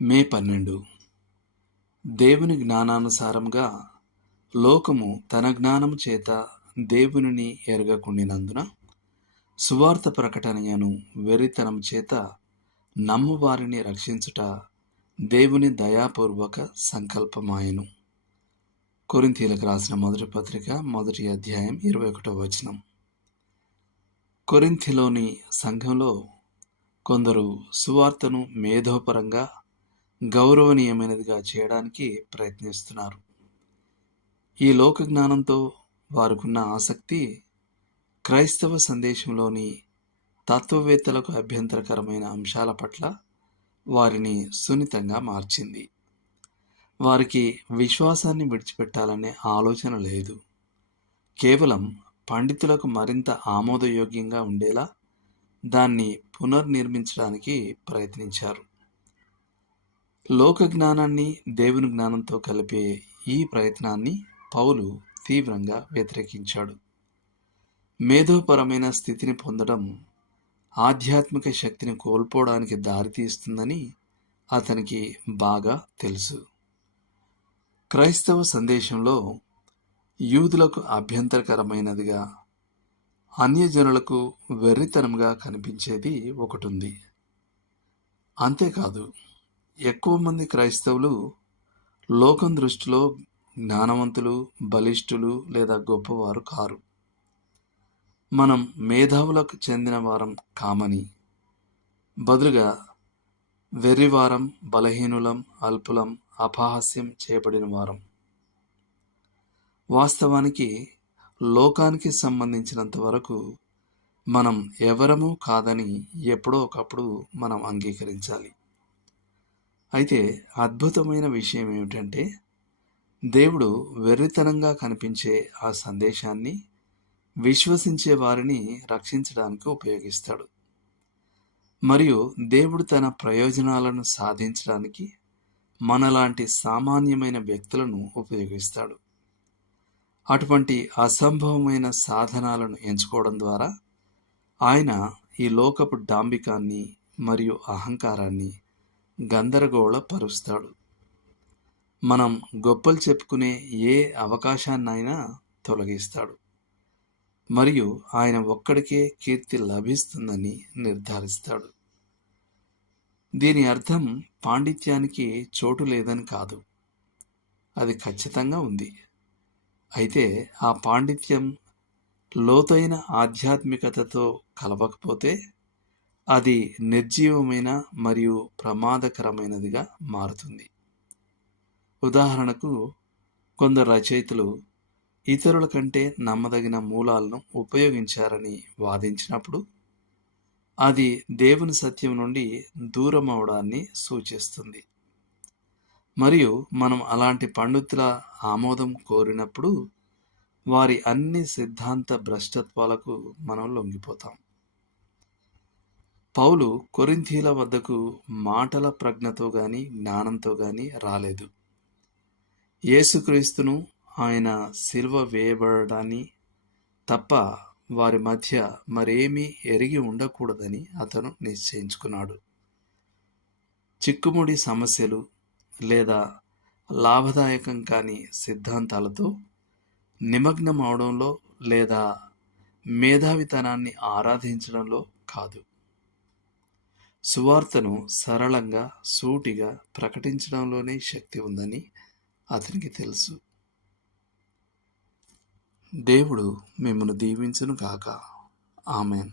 మే 12. దేవుని జ్ఞానానుసారంగా లోకము తన జ్ఞానము చేత దేవునిని ఎరగకుండినందున సువార్త ప్రకటనయను వెర్రితనం చేత నమ్మువారిని రక్షించుట దేవుని దయాపూర్వక సంకల్పమాయెను. కొరింథీయులకు రాసిన మొదటి పత్రిక 1వ అధ్యాయం 21వ వచనం. కొరింథీలోని సంఘంలో కొందరు సువార్తను మేధోపరంగా గౌరవనీయమైనదిగా చేయడానికి ప్రయత్నిస్తున్నారు. ఈ లోక జ్ఞానంతో వారికున్న ఆసక్తి క్రైస్తవ సందేశంలోని తత్వవేత్తలకు అభ్యంతరకరమైన అంశాల పట్ల వారిని సున్నితంగా మార్చింది. వారికి విశ్వాసాన్ని విడిచిపెట్టాలనే ఆలోచన లేదు. కేవలం పండితులకు మరింత ఆమోదయోగ్యంగా ఉండేలా దాన్ని పునర్నిర్మించడానికి ప్రయత్నించారు. లోక జ్ఞానాన్ని దేవుని జ్ఞానంతో కలిపే ఈ ప్రయత్నాన్ని పౌలు తీవ్రంగా వ్యతిరేకించాడు. మేధోపరమైన స్థితిని పొందడం ఆధ్యాత్మిక శక్తిని కోల్పోవడానికి దారితీస్తుందని అతనికి బాగా తెలుసు. క్రైస్తవ సందేశంలో యూదులకు అభ్యంతరకరమైనదిగా, అన్యజనులకు వెర్రితనంగా కనిపించేది ఒకటుంది. అంతేకాదు, ఎక్కువ మంది క్రైస్తవులు లోకం దృష్టిలో జ్ఞానవంతులు, బలిష్ఠులు లేదా గొప్పవారు కారు. మనం మేధావులకు చెందిన వారం కామని, బదులుగా వెర్రివారం, బలహీనులం, అల్పులం, అపహాస్యం చేయబడిన వారం. వాస్తవానికి లోకానికి సంబంధించినంత వరకు మనం ఎవరమూ కాదని ఎప్పుడో ఒకప్పుడు మనం అంగీకరించాలి. అయితే అద్భుతమైన విషయం ఏమిటంటే, దేవుడు వెర్రితనంగా కనిపించే ఆ సందేశాన్ని విశ్వసించే వారిని రక్షించడానికి ఉపయోగిస్తాడు. మరియు దేవుడు తన ప్రయోజనాలను సాధించడానికి మనలాంటి సామాన్యమైన వ్యక్తులను ఉపయోగిస్తాడు. అటువంటి అసంభవమైన సాధనాలను ఎంచుకోవడం ద్వారా ఆయన ఈ లోకపు డాంబికాన్ని మరియు అహంకారాన్ని గందరగోళపరుస్తాడు. మనం గొప్పలు చెప్పుకునే ఏ అవకాశాన్నైనా తొలగిస్తాడు మరియు ఆయన ఒక్కడికే కీర్తి లభిస్తుందని నిర్ధారిస్తాడు. దీని అర్థం పాండిత్యానికి చోటు లేదని కాదు, అది ఖచ్చితంగా ఉంది. అయితే ఆ పాండిత్యం లోతైన ఆధ్యాత్మికతతో కలవకపోతే అది నిర్జీవమైన మరియు ప్రమాదకరమైనదిగా మారుతుంది. ఉదాహరణకు, కొందరు రచయితలు ఇతరుల కంటే నమ్మదగిన మూలాలను ఉపయోగించారని వాదించినప్పుడు అది దేవుని సత్యం నుండి దూరం అవడాన్ని సూచిస్తుంది. మరియు మనం అలాంటి పండితుల ఆమోదం కోరినప్పుడు వారి అన్ని సిద్ధాంత భ్రష్టత్వాలకు మనం లొంగిపోతాం. పౌలు కొరింథీల వద్దకు మాటల ప్రజ్ఞతో గాని జ్ఞానంతో గాని రాలేదు. యేసుక్రీస్తును, ఆయన శిలువ వేయబడడాన్ని తప్ప వారి మధ్య మరేమీ ఎరిగి ఉండకూడదని అతను నిశ్చయించుకున్నాడు. చిక్కుముడి సమస్యలు లేదా లాభదాయకం కాని సిద్ధాంతాలతో నిమగ్నం అవడంలో లేదా మేధావితనాన్ని ఆరాధించడంలో కాదు, సువార్తను సరళంగా, సూటిగా ప్రకటించడంలోనే శక్తి ఉందని అతనికి తెలుసు. దేవుడు మిమ్మల్ని దీవించును గాక. ఆమెన్.